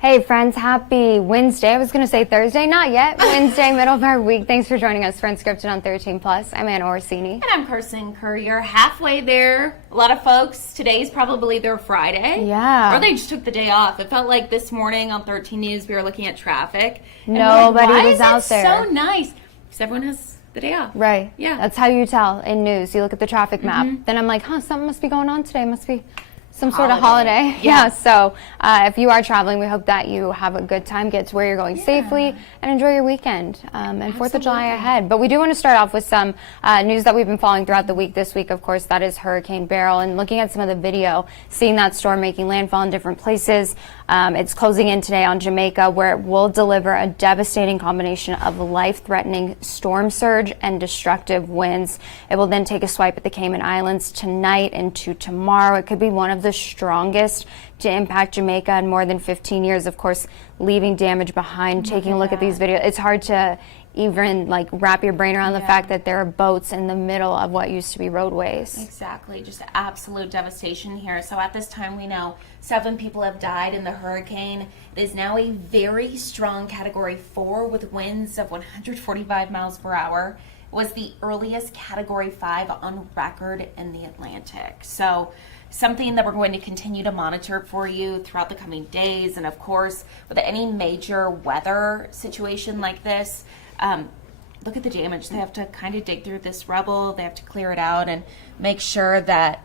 Hey friends, happy Wednesday. I was going to say Thursday, not yet. Wednesday, middle of our week. Thanks for joining us for Unscripted on 13 Plus. I'm Anna Orsini. And I'm Kirsten Courier. Halfway there. A lot of folks, today's probably their Friday. Yeah. Or they just took the day off. It felt like this morning on 13 News we were looking at traffic. Nobody was out there. Why is it so nice? Because everyone has the day off. Right. Yeah. That's how you tell in news. You look at the traffic map. Then I'm like, something must be going on today. Must be some sort of holiday. Yeah. So if you are traveling, we hope that you have a good time, get to where you're going safely, and enjoy your weekend and 4th of July ahead. But we do want to start off with some news that we've been following throughout the week. This week, of course, that is Hurricane Beryl, and looking at some of the video, seeing that storm making landfall in different places. It's closing in today on Jamaica, where it will deliver a devastating combination of life-threatening storm surge and destructive winds. It will then take a swipe at the Cayman Islands tonight into tomorrow. It could be one of the strongest to impact Jamaica in more than 15 years, of course, leaving damage behind. Taking a look at these videos, it's hard to even wrap your brain around the fact that there are boats in the middle of what used to be roadways. Exactly, just absolute devastation here. So at this time we know 7 people have died in the hurricane. It is now a very strong Category 4 with winds of 145 miles per hour. It was the earliest Category 5 on record in the Atlantic. So something that we're going to continue to monitor for you throughout the coming days. And of course, with any major weather situation like this, look at the damage. They have to kind of dig through this rubble. They have to clear it out and make sure that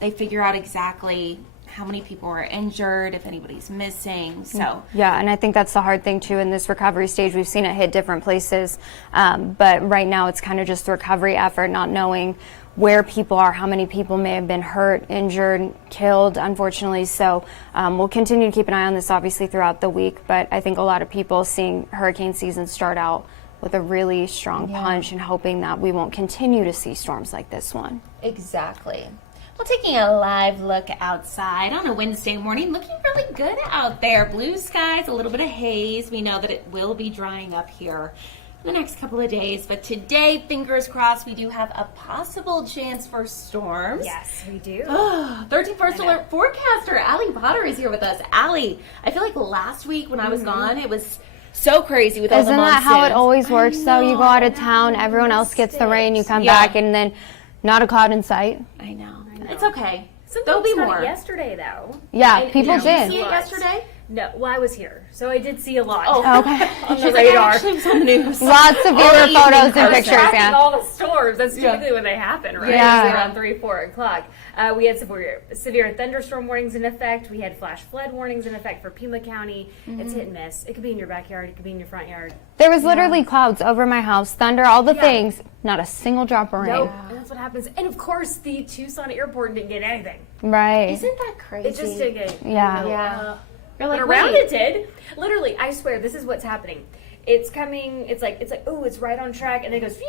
they figure out exactly how many people are injured, if anybody's missing. So yeah, and I think that's the hard thing too in this recovery stage. We've seen it hit different places, but right now it's kind of just the recovery effort, not knowing where people are, how many people may have been hurt, injured, killed, unfortunately. So we'll continue to keep an eye on this, obviously, throughout the week. But I think a lot of people seeing hurricane season start out with a really strong punch and hoping that we won't continue to see storms like this one. Exactly. Well, taking a live look outside on a Wednesday morning, looking really good out there. Blue skies, a little bit of haze. We know that it will be drying up here the next couple of days, but today, fingers crossed, we do have a possible chance for storms. Yes, we do. 31st alert forecaster Allie Potter is here with us. Allie, I feel like last week when I was gone, it was so crazy with all the monsoons. Isn't that how it always works, though? You go out of town, everyone else gets the rain, you come back, and then not a cloud in sight. I know. It's okay. There'll be more. Yesterday, though. Yeah, people did. Did you see it yesterday? No, well, I was here, so I did see a lot. Oh, okay. On the radar. Actually, it was on the news. Lots of viewer photos and pictures, yeah. All the storms. That's typically when they happen, right? Yeah. Around 3, 4 o'clock. We had severe thunderstorm warnings in effect. We had flash flood warnings in effect for Pima County. It's hit and miss. It could be in your backyard. It could be in your front yard. There was literally clouds over my house, thunder, all the things. Not a single drop of rain. Nope. And that's what happens. And of course, the Tucson airport didn't get anything. Right. Isn't that crazy? It just didn't get. Yeah. You're like, but around it did. Literally, I swear, this is what's happening. It's coming. It's like, oh, it's right on track, and then it goes.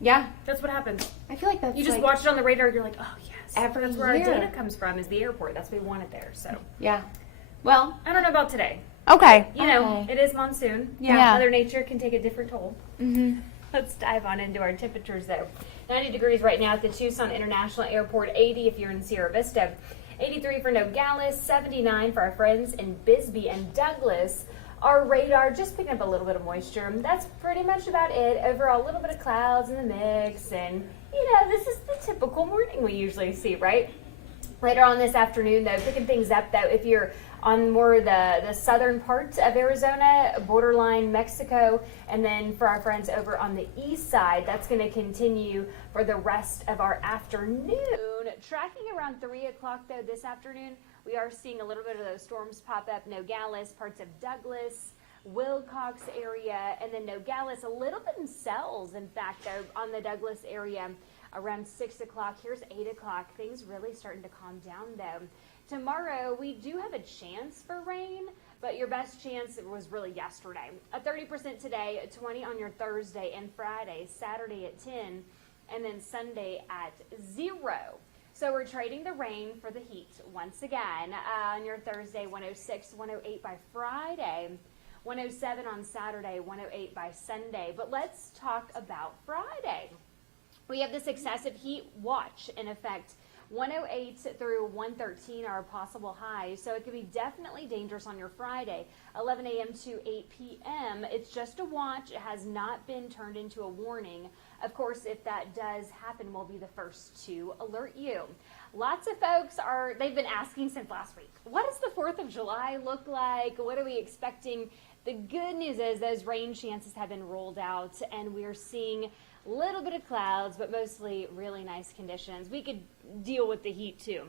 Yeah, that's what happens. I feel like that's. You just watch it on the radar. You're like, oh yes. Every that's where year. our data comes from. Is the airport. That's what we want it there. So yeah. Well, I don't know about today. Okay. You know, it is monsoon. Yeah. Mother Nature can take a different toll. Let's dive on into our temperatures, though. 90 degrees right now at the Tucson International Airport. 80 if you're in Sierra Vista. 83 for Nogales, 79 for our friends in Bisbee and Douglas. Our radar just picking up a little bit of moisture. That's pretty much about it. Overall, a little bit of clouds in the mix. And, this is the typical morning we usually see, right? Later on this afternoon, though, picking things up, though, if you're on more the southern part of Arizona, borderline Mexico, and then for our friends over on the east side, that's going to continue for the rest of our afternoon. Tracking around 3 o'clock, though, this afternoon, we are seeing a little bit of those storms pop up. Nogales, parts of Douglas, Wilcox area, and then Nogales, a little bit in Sells, in fact, though, on the Douglas area around 6 o'clock. Here's 8 o'clock. Things really starting to calm down, though. Tomorrow, we do have a chance for rain, but your best chance was really yesterday. A 30% today, a 20 on your Thursday and Friday, Saturday at 10, and then Sunday at 0. So we're trading the rain for the heat once again. On your Thursday, 106, 108 by Friday, 107 on Saturday, 108 by Sunday. But let's talk about Friday. We have this excessive heat watch in effect 108 through 113 are possible highs, so it could be definitely dangerous on your Friday. 11 a.m. to 8 p.m. It's just a watch. It has not been turned into a warning. Of course, if that does happen, we'll be the first to alert you. Lots of folks they've been asking since last week, what does the 4th of July look like? What are we expecting? The good news is those rain chances have been ruled out, and we're seeing a little bit of clouds, but mostly really nice conditions. We could deal with the heat too,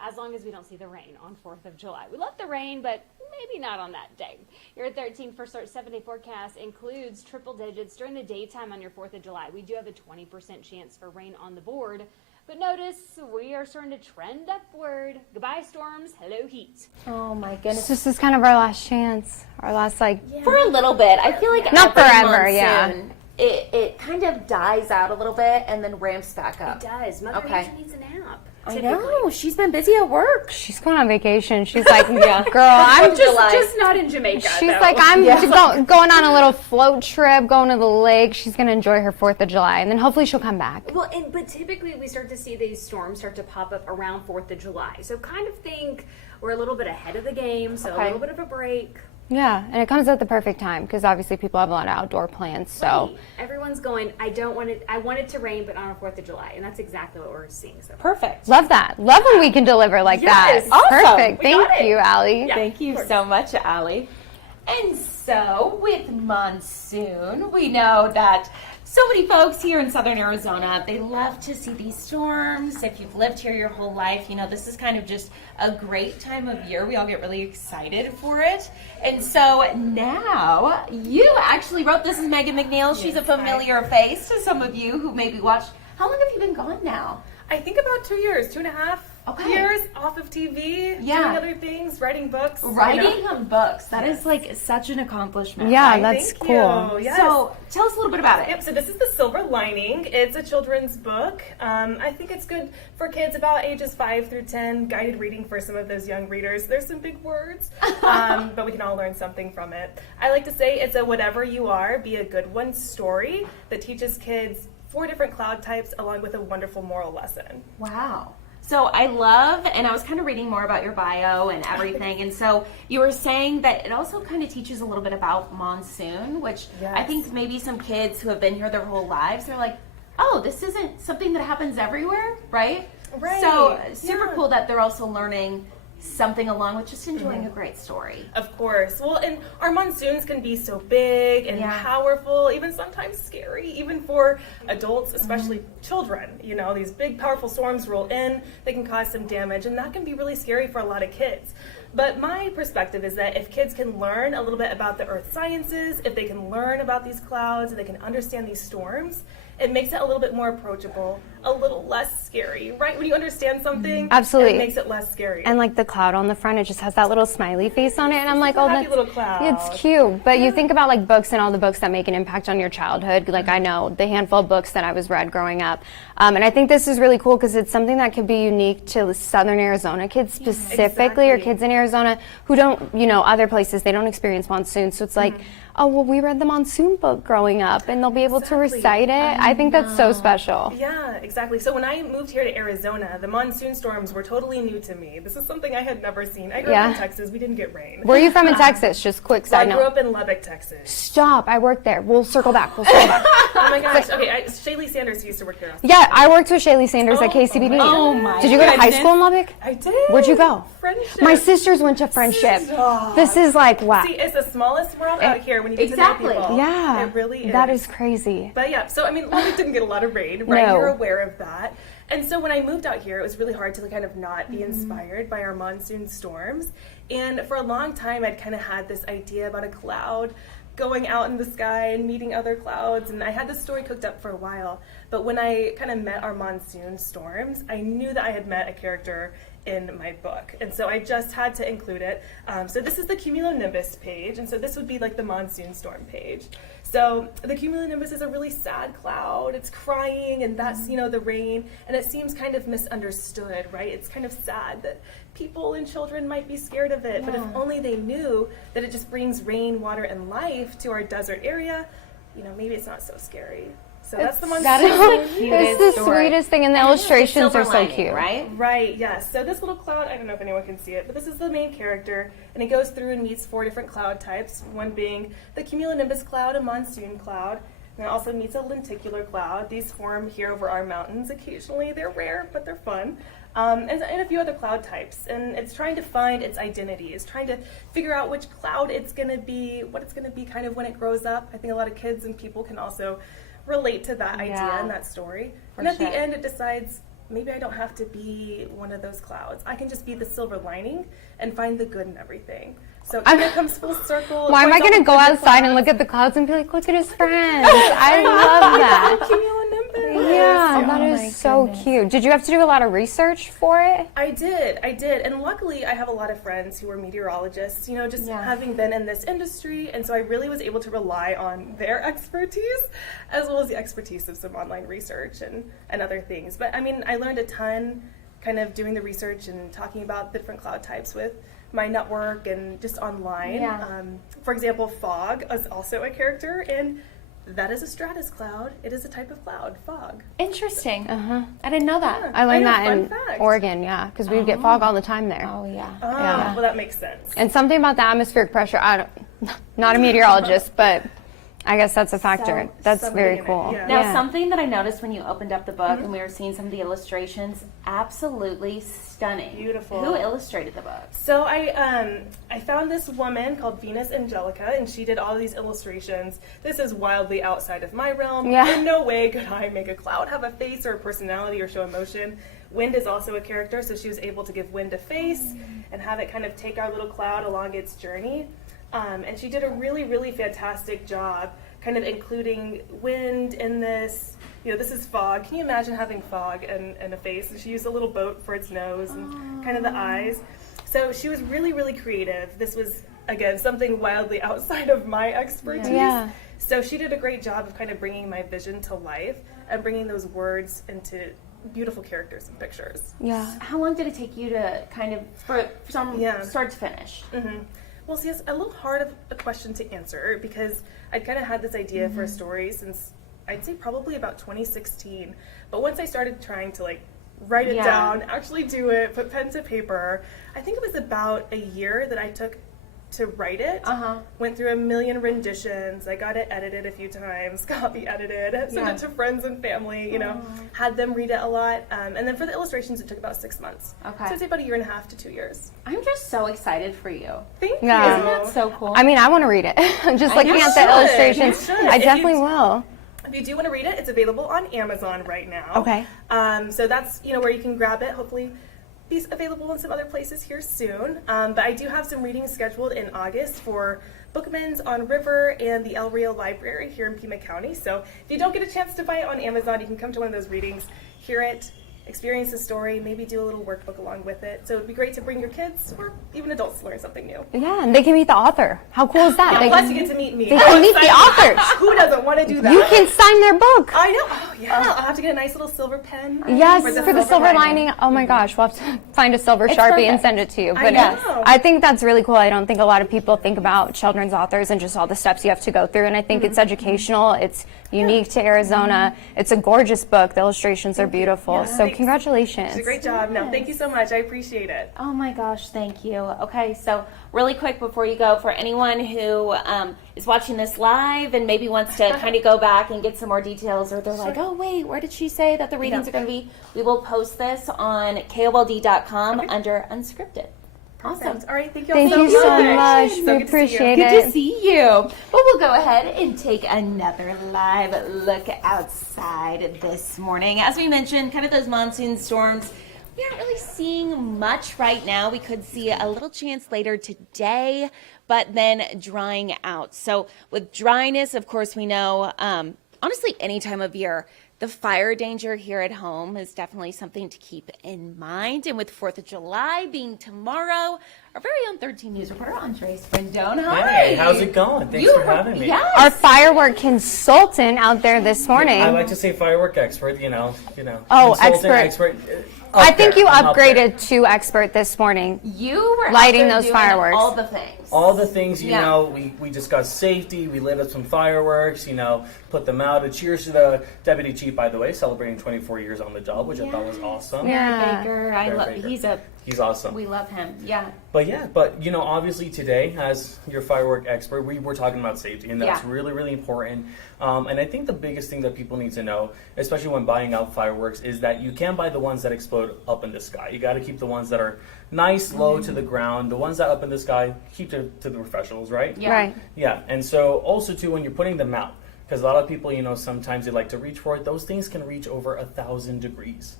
as long as we don't see the rain on 4th of July. We love the rain, but maybe not on that day. Your 13 first 7-day forecast includes triple digits during the daytime on your 4th of July. We do have a 20% chance for rain on the board, but notice we are starting to trend upward. Goodbye storms, hello heat. Oh my goodness. This is kind of our last chance, our last For a little bit. I feel like Not every forever, monsoon, yeah. It kind of dies out a little bit and then ramps back up. It does. Mother Nature needs a nap. I know. She's been busy at work. She's going on vacation. She's like, girl, I'm Just not in Jamaica. She's though. like, I'm going on a little float trip, going to the lake. She's going to enjoy her 4th of July, and then hopefully she'll come back. Well, but typically we start to see these storms start to pop up around 4th of July. So kind of think we're a little bit ahead of the game, so a little bit of a break. Yeah, and it comes at the perfect time because obviously people have a lot of outdoor plans. So Right. Everyone's going, I want it to rain, but on 4th of July. And that's exactly what we're seeing. So Perfect. love that. Love when we can deliver like Yes. that. Awesome. Perfect. We got Thank it. you, Allie. Yeah. Thank you so much, Allie. And so, with monsoon, we know that so many folks here in southern Arizona, they love to see these storms. If you've lived here your whole life, you know this is kind of just a great time of year. We all get really excited for it. And so now, you actually wrote this is Megan McNeil. She's a familiar face to some of you who maybe watched. How long have you been gone now? I think about 2 years, 2.5 Okay. years off of TV, Yeah. doing other things, writing books. Writing books. That is like such an accomplishment. Yeah, right? that's Thank cool. you. Yes. So tell us a little bit about it. Yep, so this is The Silver Lining. It's a children's book. I think it's good for kids about ages 5 through 10, guided reading for some of those young readers. There's some big words, but we can all learn something from it. I like to say it's a whatever you are, be a good one story that teaches kids 4 different cloud types along with a wonderful moral lesson. Wow. So I love, and I was kind of reading more about your bio and everything, and so you were saying that it also kind of teaches a little bit about monsoon, which I Yes. think maybe some kids who have been here their whole lives, they're like, oh, this isn't something that happens everywhere, right? Right. So super Yeah. cool that they're also learning something along with just enjoying a great story. Of course. Well, and our monsoons can be so big and powerful, even sometimes scary, even for adults, especially children. You know, these big, powerful storms roll in, they can cause some damage, and that can be really scary for a lot of kids. But my perspective is that if kids can learn a little bit about the earth sciences, if they can learn about these clouds, and they can understand these storms, it makes it a little bit more approachable, a little less scary, right? When you understand something, Absolutely. it makes it less scary. And like the cloud on the front, it just has that little smiley face on it, and I'm like, oh, happy that's little cloud. It's cute. But you think about like books and all the books that make an impact on your childhood. Like I know the handful of books that I was read growing up, and I think this is really cool because it's something that could be unique to Southern Arizona kids specifically, or kids in Arizona who don't, other places they don't experience monsoon. So it's like, oh well, we read the monsoon book growing up, and they'll be able to recite it. I think that's so special. Yeah, exactly. So when I moved here to Arizona, the monsoon storms were totally new to me. This is something I had never seen. I grew up in Texas. We didn't get rain. Where are you from in Texas? Just quick So I side grew note. up in Lubbock, Texas. Stop. I worked there. We'll circle back. Oh my gosh. Okay, Shaylee Sanders used to work here. Yeah, I worked with Shaylee Sanders at KCBD. Oh my Did you go to high goodness. school in Lubbock? I did. Where'd you go? Friendship. My sisters went to Friendship. Stop. This is like, wow. See, it's the smallest world out here when you get Exactly. to know people. Yeah. It really is. That is crazy. But yeah, so I mean, Lubbock didn't get a lot of rain, right? No. You're aware of that. And so when I moved out here, it was really hard to kind of not be inspired by our monsoon storms. And for a long time, I'd kind of had this idea about a cloud going out in the sky and meeting other clouds. And I had this story cooked up for a while. But when I kind of met our monsoon storms, I knew that I had met a character in my book. And so I just had to include it. So this is the cumulonimbus page. And so this would be like the monsoon storm page. So the cumulonimbus is a really sad cloud. It's crying, and that's, the rain. And it seems kind of misunderstood, right? It's kind of sad that people and children might be scared of it. But if only they knew that it just brings rain, water, and life to our desert area, maybe it's not so scary. So that's the monsoon. That is the cutest It's the story. sweetest thing, and the And it's a illustrations silver are so lining, cute. right? Right, yes. So this little cloud, I don't know if anyone can see it, but this is the main character, and it goes through and meets 4 different cloud types, one being the cumulonimbus cloud, a monsoon cloud, and it also meets a lenticular cloud. These form here over our mountains occasionally. They're rare, but they're fun. And a few other cloud types. And it's trying to find its identity. It's trying to figure out which cloud it's going to be, what it's going to be kind of when it grows up. I think a lot of kids and people can also relate to that idea and that story. And at the end, it decides, maybe I don't have to be one of those clouds. I can just be the silver lining and find the good in everything. So it kind of comes full circle. Why am I going to go outside and look at the clouds and be like, look at his friends? I love that. Cumulonimbus. Yeah, that is so cute. Did you have to do a lot of research for it? I did. And luckily, I have a lot of friends who are meteorologists, you know, just having been in this industry. And so I really was able to rely on their expertise as well as the expertise of some online research and other things. But I mean, I learned a ton kind of doing the research and talking about the different cloud types with my network and just online. For example, fog is also a character, and that is a stratus cloud. It is a type of cloud, fog. Interesting. I didn't know that. I learned that fun in fact. Oregon, because we would get fog all the time there. Oh, yeah. Well, that makes sense. And something about the atmospheric pressure, not a meteorologist, but I guess that's a factor. That's something very in it, cool. yeah. Now, something that I noticed when you opened up the book and we were seeing some of the illustrations, absolutely stunning. Beautiful. Who illustrated the book? So I found this woman called Venus Angelica, and she did all these illustrations. This is wildly outside of my realm. Yeah. In no way could I make a cloud have a face or a personality or show emotion. Wind is also a character, so she was able to give wind a face and have it kind of take our little cloud along its journey. And she did a really, really fantastic job kind of including wind in this. You know, this is fog. Can you imagine having fog and a face? And she used a little boat for its nose and kind of the eyes. So she was really, really creative. This was, again, something wildly outside of my expertise. Yeah. So she did a great job of kind of bringing my vision to life and bringing those words into beautiful characters and pictures. Yeah. How long did it take you to kind of, from start to finish? Well, see, it's a little hard of a question to answer because I'd kind of had this idea for a story since I'd say probably about 2016. But once I started trying to like write it down, actually do it, put pen to paper, I think it was about a year that I took to write it. Went through a million renditions. I got it edited a few times, copy edited, sent it to friends and family, you know, had them read it a lot. And then for the illustrations, it took about 6 months. Okay. So I'd say about a year and a half to 2 years. I'm just so excited for you. Thank you. Yeah. Isn't that so cool? I mean, I want to read it. Just looking at the illustrations, You should. I If definitely you- will. If you do want to read it, it's available on Amazon right now. Okay. So that's, you know, where you can grab it. Hopefully be available in some other places here soon. But I do have some readings scheduled in August for Bookman's on River and the El Rio Library here in Pima County. So if you don't get a chance to buy it on Amazon, you can come to one of those readings, hear it, experience the story, maybe do a little workbook along with it. So it'd be great to bring your kids or even adults to learn something new. Yeah, and they can meet the author. How cool is that? And They plus, can- you get to meet me. they can meet the authors. Who doesn't want to do that? You can sign their book. I know. Oh, yeah. I'll have to get a nice little silver pen. Yes, for the silver lining. Oh my gosh, we'll have to find a silver Sharpie and perfect. send it to you. I But know. I think that's really cool. I don't think a lot of people think about children's authors and just all the steps you have to go through. And I think it's educational. It's unique to Arizona. It's a gorgeous book. The illustrations are beautiful. So thanks. congratulations. It's a great job. No, thank you so much. I appreciate it. Oh my gosh, thank you. Okay, so really quick before you go, for anyone who is watching this live and maybe wants to kind of go back and get some more details, or they're like, oh wait, where did she say that the readings are going to be? We will post this on KOLD.com under Unscripted. Awesome. All right, thank you all Thank so you so much. much. So We good to see you. appreciate Good it. to see you. Well, we'll go ahead and take another live look outside this morning. As we mentioned, kind of those monsoon storms, we aren't really seeing much right now. We could see a little chance later today, but then drying out. So with dryness, of course, we know, honestly, any time of year, the fire danger here at home is definitely something to keep in mind. And with 4th of July being tomorrow, our very own 13 News reporter, Andres Rendon. Hi. Hey, how's it going? Thanks for having me. Yes. Our firework consultant out there this morning. I like to say firework expert, you know. Oh, consultant, expert. I think you I'm up there. upgraded to expert this morning. You were out Lighting there those doing fireworks. all the things. All the things, you Yeah. know, we discussed safety, we lit up some fireworks, you know, put them out. A cheers to the Deputy Chief, by the way, celebrating 24 years on the job, which I thought was awesome. Yeah. Baker, Barrett Baker. He's awesome. We love him. Yeah. But you know, obviously today, as your firework expert, we were talking about safety, and that's Yeah. really, really important. And I think the biggest thing that people need to know, especially when buying out fireworks, is that you can't buy the ones that explode up in the sky. You got to keep the ones that are nice, low to the ground. The ones that up in the sky, keep to the professionals, right? Yeah. Right. Yeah, and so also too, when you're putting them out, because a lot of people, you know, sometimes they like to reach for it. Those things can reach over 1,000 degrees.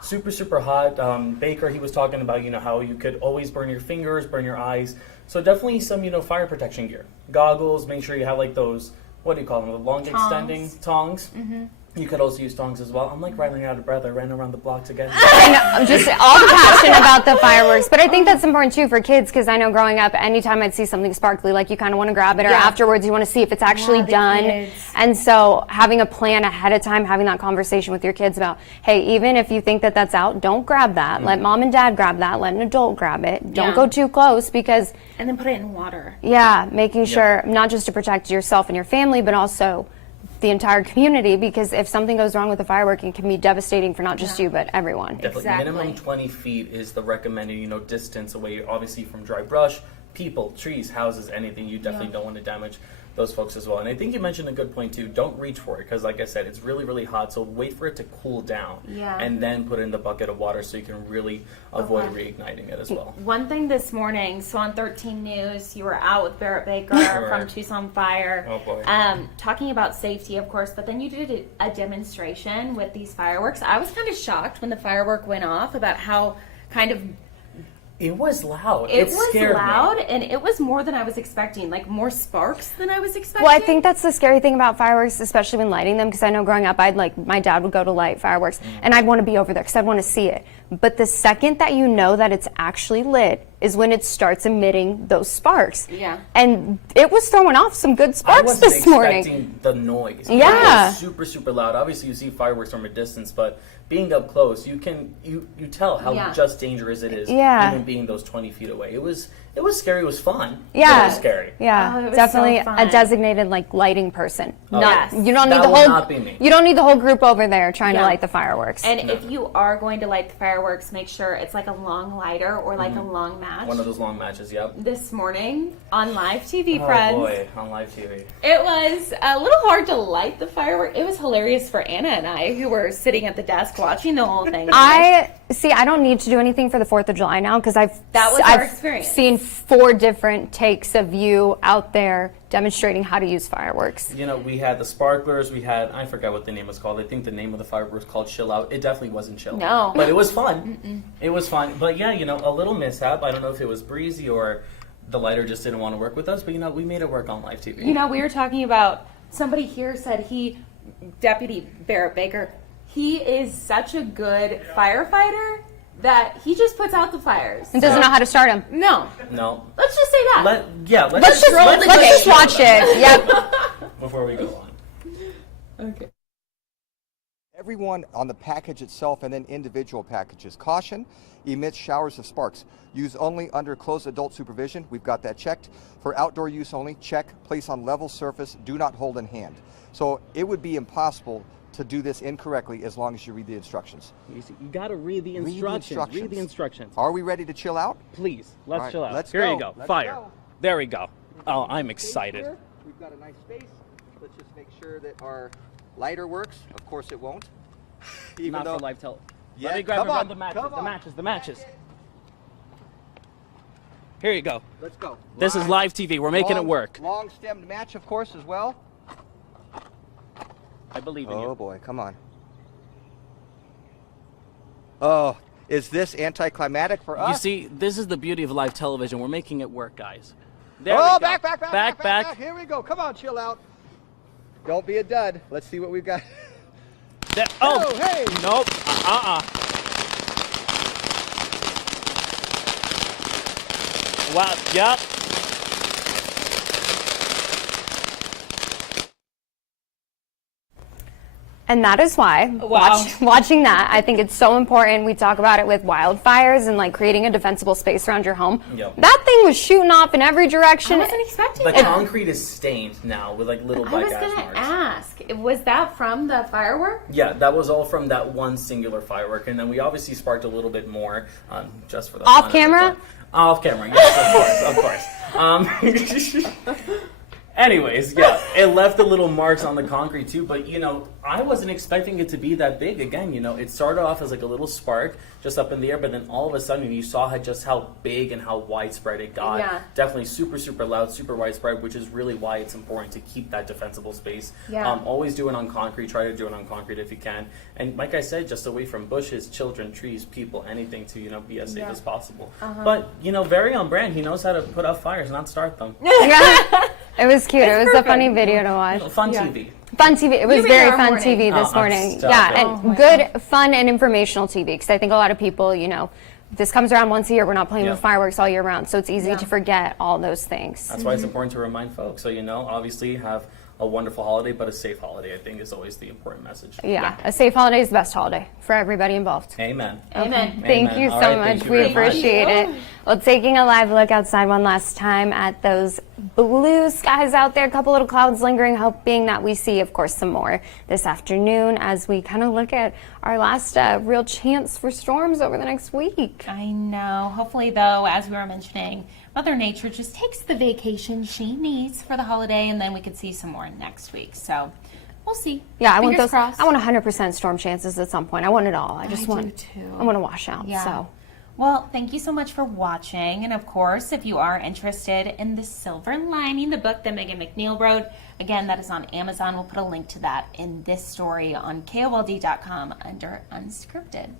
Super, super hot. Baker, he was talking about, you know, how you could always burn your fingers, burn your eyes. So definitely some, you know, fire protection gear. Goggles, make sure you have like those, what do you call them, the long extending tongs. You could also use tongs as well. I'm like running out of breath. I ran around the block to get here. I know, I'm just all the passion about the fireworks, but I think that's important too for kids because I know growing up, anytime I'd see something sparkly, like you kind of want to grab it, or afterwards you want to see if it's actually the done. kids. And so having a plan ahead of time, having that conversation with your kids about, hey, even if you think that that's out, don't grab that. Let mom and dad grab that. Let an adult grab it. Don't Yeah. go too close because, And then put it in water. yeah, making sure not just to protect yourself and your family, but also the entire community, because if something goes wrong with the firework, it can be devastating for not just you, but everyone. Definitely. Exactly. Minimum 20 feet is the recommended, you know, distance away, obviously from dry brush, people, trees, houses, anything. You definitely don't want to damage those folks as well. And I think you mentioned a good point too. Don't reach for it because, like I said, it's really, really hot. So wait for it to cool down, Yeah. and then put it in the bucket of water so you can really avoid reigniting it as well. One thing this morning, so on 13 News, you were out with Barrett Baker Sure. from Tucson Fire, Oh, boy. talking about safety, of course, but then you did a demonstration with these fireworks. I was kind of shocked when the firework went off about how kind of It was loud. it It was scared loud, me. and it was more than I was expecting, like more sparks than I was expecting. Well, I think that's the scary thing about fireworks, especially when lighting them, because I know growing up, my dad would go to light fireworks, and I'd want to be over there because I'd want to see it. But the second that you know that it's actually lit is when it starts emitting those sparks. Yeah. And it was throwing off some good I sparks wasn't this morning. expecting the noise. Yeah. It was super, super loud. Obviously, you see fireworks from a distance, but being up close, you tell how Yeah. just dangerous it is. Yeah. Even being those 20 feet away, it was scary. It was fun. Yeah. It was scary. Yeah, Oh, it was definitely so a fun. designated like lighting person. Not yes. you don't need That the will whole not be me. you don't need the whole group over there trying to Yeah. light the fireworks. And if you are going to light the fireworks, make sure it's like a long lighter or like a long match. One of those long matches. Yep. This morning on live TV, Oh friends, boy, on live TV. it was a little hard to light the firework. It was hilarious for Anna and I, who were sitting at the desk watching the whole thing. I don't need to do anything for the 4th of July now because That was our experience. seen 4 different takes of you out there demonstrating how to use fireworks. You know, we had the sparklers. We had, I forgot what the name was called. I think the name of the firework was called Chill Out. It definitely wasn't chill. No. But it was fun. It was fun. But yeah, you know, a little mishap. I don't know if it was breezy or the lighter just didn't want to work with us. But you know, we made it work on live TV. You know, we were talking about, somebody here said Deputy Barrett Baker, he is such a good firefighter that he just puts out the fires. And doesn't know how to start them. No. No. Let's just say that. Let's just watch it. Yep. Before we go on. Okay. Everyone on the package itself and then individual packages. Caution, emits showers of sparks. Use only under close adult supervision. We've got that checked. For outdoor use only, check. Place on level surface. Do not hold in hand. So it would be impossible to do this incorrectly as long as you read the instructions. You gotta read the instructions. Read the instructions. Are we ready to chill out? Please, let's All right, chill out. let's Here go. you go. Let's Fire. go. There we go. Oh, I'm excited. Here, we've got a nice space. Let's just make sure that our lighter works. Of course it won't. Even Not though for live tele. Yeah, Let me grab come and run on, the matches. come The on. matches. The matches. Here you go. Let's go. This is live TV. We're making it work. Long stemmed match, of course, as well. I believe in Oh you. boy, come on. Oh, is this anticlimactic for us? You see, this is the beauty of live television. We're making it work, guys. There Oh, we go. back. Here we go. Come on, chill out. Don't be a dud. Let's see what we've got. There- oh, Oh, hey. Nope. Wow. Yep. And that is why watching that, I think it's so important. We talk about it with wildfires and like creating a defensible space around your home. Yep. That thing was shooting off in every direction. I wasn't expecting The that. concrete is stained now with like little I black was ash going to marks. ask, was that from the firework? Yeah, that was all from that one singular firework, and then we obviously sparked a little bit more just for the Off fun of camera? it. Off camera, yes, of course. Anyways, yeah, it left the little marks on the concrete too, but you know, I wasn't expecting it to be that big. Again, you know, it started off as like a little spark just up in the air, but then all of a sudden you saw just how big and how widespread it got. Yeah. Definitely super, super loud, super widespread, which is really why it's important to keep that defensible space. Yeah. Always do it on concrete. Try to do it on concrete if you can. And like I said, just away from bushes, children, trees, people, anything to, you know, be as safe as possible. But, you know, very on brand. He knows how to put out fires, not start them. Yeah. It was cute. It was a funny video to watch. Fun TV. Fun TV. It was You're very our fun morning. TV this I'm morning. stoked. Yeah, and good, fun, and informational TV. Because I think a lot of people, you know, this comes around once a year. We're not playing with fireworks all year round, so it's easy to forget all those things. That's why it's important to remind folks. So, you know, obviously have a wonderful holiday, but a safe holiday, I think, is always the important message. Yeah, a safe holiday is the best holiday for everybody involved. Amen. Amen. Thank Amen. you All so right, much. thank you We very much. appreciate it. Well, taking a live look outside one last time at those blue skies out there, a couple little clouds lingering, hoping that we see, of course, some more this afternoon as we kind of look at our last real chance for storms over the next week. I know. Hopefully, though, as we were mentioning, Mother Nature just takes the vacation she needs for the holiday, and then we could see some more next week. So we'll see. Yeah, I want Fingers those. crossed. I want 100% storm chances at some point. I want it all. I just do want. too. I want to wash out. Yeah. So. Well, thank you so much for watching. And of course, if you are interested in The Silver Lining, the book that Megan McNeil wrote, again, that is on Amazon. We'll put a link to that in this story on KOLD.com under Unscripted.